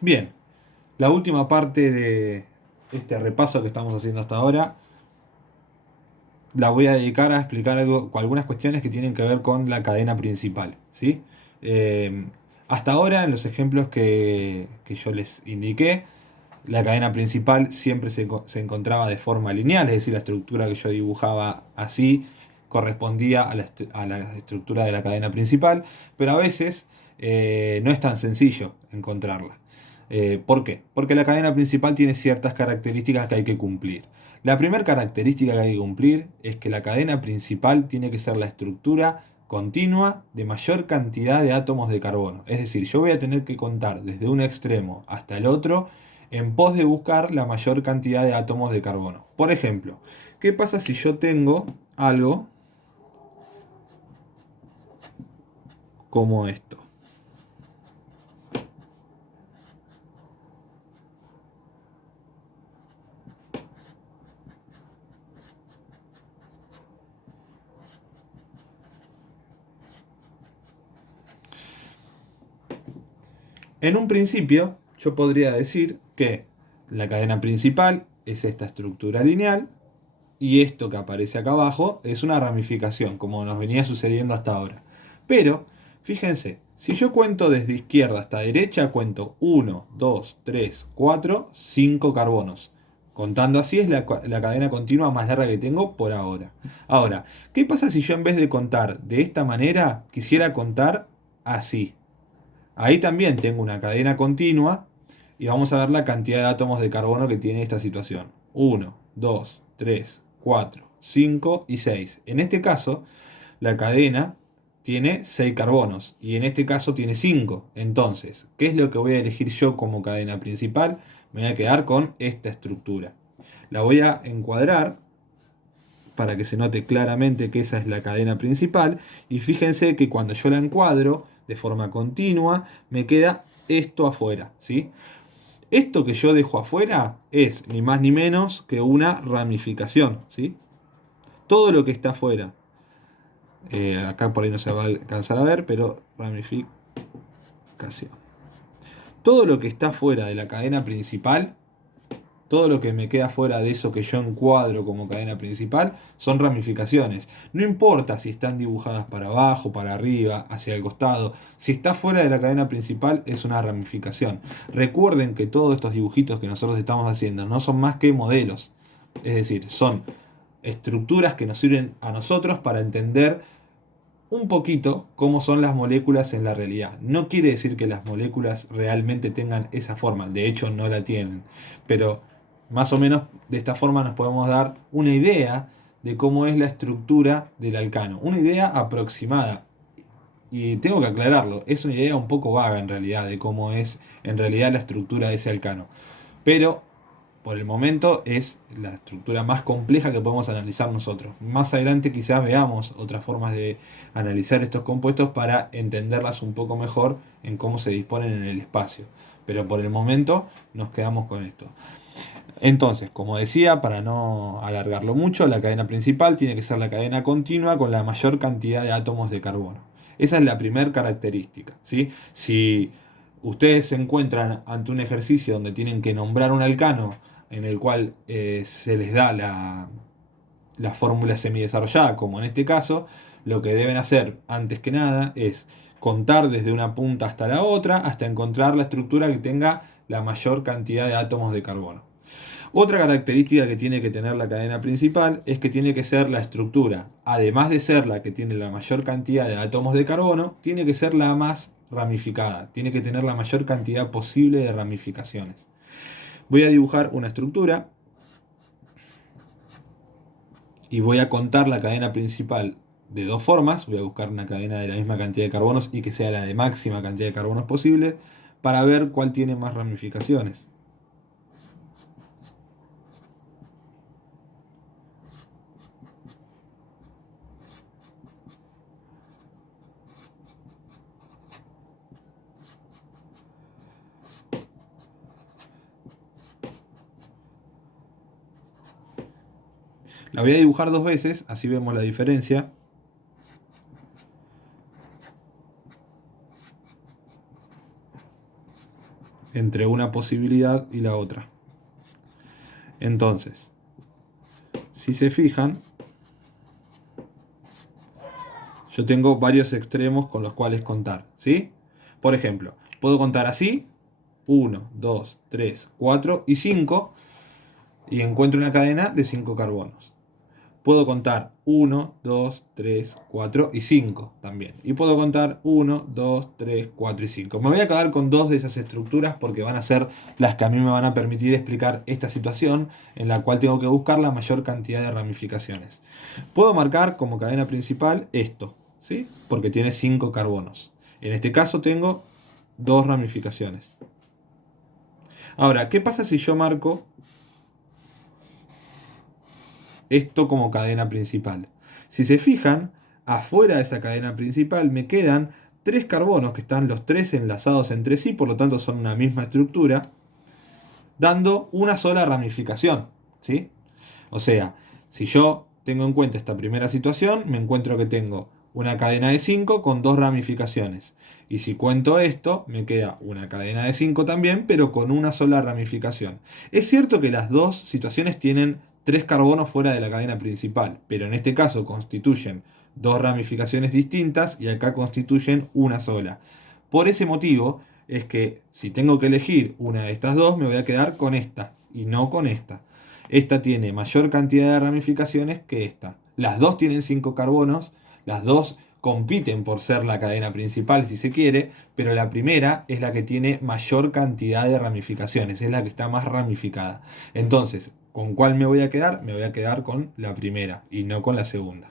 Bien, la última parte de este repaso que estamos haciendo hasta ahora la voy a dedicar a explicar algunas cuestiones que tienen que ver con la cadena principal, ¿sí? Eh, Hasta ahora, en los ejemplos que yo les indiqué, la cadena principal siempre se encontraba de forma lineal, es decir, la estructura que yo dibujaba así correspondía a a la estructura de la cadena principal, pero a veces no es tan sencillo encontrarla. ¿Por qué? Porque la cadena principal tiene ciertas características que hay que cumplir. La primera característica que hay que cumplir es que la cadena principal tiene que ser la estructura continua de mayor cantidad de átomos de carbono. Es decir, yo voy a tener que contar desde un extremo hasta el otro en pos de buscar la mayor cantidad de átomos de carbono. Por ejemplo, ¿qué pasa si yo tengo algo como esto? En un principio, yo podría decir que la cadena principal es esta estructura lineal y esto que aparece acá abajo es una ramificación, como nos venía sucediendo hasta ahora. Pero, fíjense, si yo cuento desde izquierda hasta derecha, cuento uno, 2, 3, 4, 5 carbonos. Contando así es la cadena continua más larga que tengo por ahora. Ahora, ¿qué pasa si yo en vez de contar de esta manera, quisiera contar así? Ahí también tengo una cadena continua y vamos a ver la cantidad de átomos de carbono que tiene esta situación. Uno, 2, 3, 4, 5 y 6. En este caso, la cadena tiene 6 carbonos y en este caso tiene 5. Entonces, ¿qué es lo que voy a elegir yo como cadena principal? Me voy a quedar con esta estructura. La voy a encuadrar para que se note claramente que esa es la cadena principal. Y fíjense que cuando yo la encuadro de forma continua, me queda esto afuera, ¿sí? Esto que yo dejo afuera es ni más ni menos que una ramificación, ¿sí? Todo lo que está afuera, acá por ahí no se va a alcanzar a ver, pero ramificación. Todo lo que está fuera de la cadena principal, todo lo que me queda fuera de eso que yo encuadro como cadena principal son ramificaciones. No importa si están dibujadas para abajo, para arriba, hacia el costado. Si está fuera de la cadena principal es una ramificación. Recuerden que todos estos dibujitos que nosotros estamos haciendo no son más que modelos. Es decir, son estructuras que nos sirven a nosotros para entender un poquito cómo son las moléculas en la realidad. No quiere decir que las moléculas realmente tengan esa forma, de hecho no la tienen, pero más o menos de esta forma nos podemos dar una idea de cómo es la estructura del alcano, una idea aproximada. Y tengo que aclararlo, es una idea un poco vaga en realidad de cómo es en realidad la estructura de ese alcano. Pero por el momento es la estructura más compleja que podemos analizar nosotros. Más adelante quizás veamos otras formas de analizar estos compuestos para entenderlas un poco mejor en cómo se disponen en el espacio. Pero por el momento nos quedamos con esto. Entonces, como decía, para no alargarlo mucho, la cadena principal tiene que ser la cadena continua con la mayor cantidad de átomos de carbono. Esa es la primera característica, ¿sí? Si ustedes se encuentran ante un ejercicio donde tienen que nombrar un alcano en el cual se les da la fórmula semidesarrollada, como en este caso, lo que deben hacer antes que nada es contar desde una punta hasta la otra hasta encontrar la estructura que tenga la mayor cantidad de átomos de carbono. Otra característica que tiene que tener la cadena principal es que tiene que ser la estructura, además de ser la que tiene la mayor cantidad de átomos de carbono, tiene que ser la más ramificada, tiene que tener la mayor cantidad posible de ramificaciones. Voy a dibujar una estructura y voy a contar la cadena principal de dos formas. Voy a buscar una cadena de la misma cantidad de carbonos y que sea la de máxima cantidad de carbonos posible para ver cuál tiene más ramificaciones. La voy a dibujar dos veces, así vemos la diferencia. entre una posibilidad y la otra. Entonces, si se fijan, yo tengo varios extremos con los cuales contar, ¿sí? Por ejemplo, puedo contar así, 1, 2, 3, 4 y 5, y encuentro una cadena de 5 carbonos. Puedo contar 1, 2, 3, 4 y 5 también. Y puedo contar 1, 2, 3, 4 y 5. Me voy a quedar con dos de esas estructuras porque van a ser las que a mí me van a permitir explicar esta situación en la cual tengo que buscar la mayor cantidad de ramificaciones. Puedo marcar como cadena principal esto, ¿sí? Porque tiene 5 carbonos. En este caso tengo dos ramificaciones. Ahora, ¿qué pasa si yo marco esto como cadena principal? Si se fijan, afuera de esa cadena principal me quedan tres carbonos que están los tres enlazados entre sí, por lo tanto son una misma estructura, dando una sola ramificación, ¿sí? O sea, si yo tengo en cuenta esta primera situación, me encuentro que tengo una cadena de 5 con dos ramificaciones. Y si cuento esto, me queda una cadena de 5 también, pero con una sola ramificación. Es cierto que las dos situaciones tienen tres carbonos fuera de la cadena principal, pero en este caso constituyen dos ramificaciones distintas y acá constituyen una sola. Por ese motivo es que si tengo que elegir una de estas dos, me voy a quedar con esta y no con esta. Esta tiene mayor cantidad de ramificaciones que esta. Las dos tienen 5 carbonos, las dos compiten por ser la cadena principal si se quiere, pero la primera es la que tiene mayor cantidad de ramificaciones, es la que está más ramificada. Entonces, ¿con cuál me voy a quedar? Me voy a quedar con la primera y no con la segunda.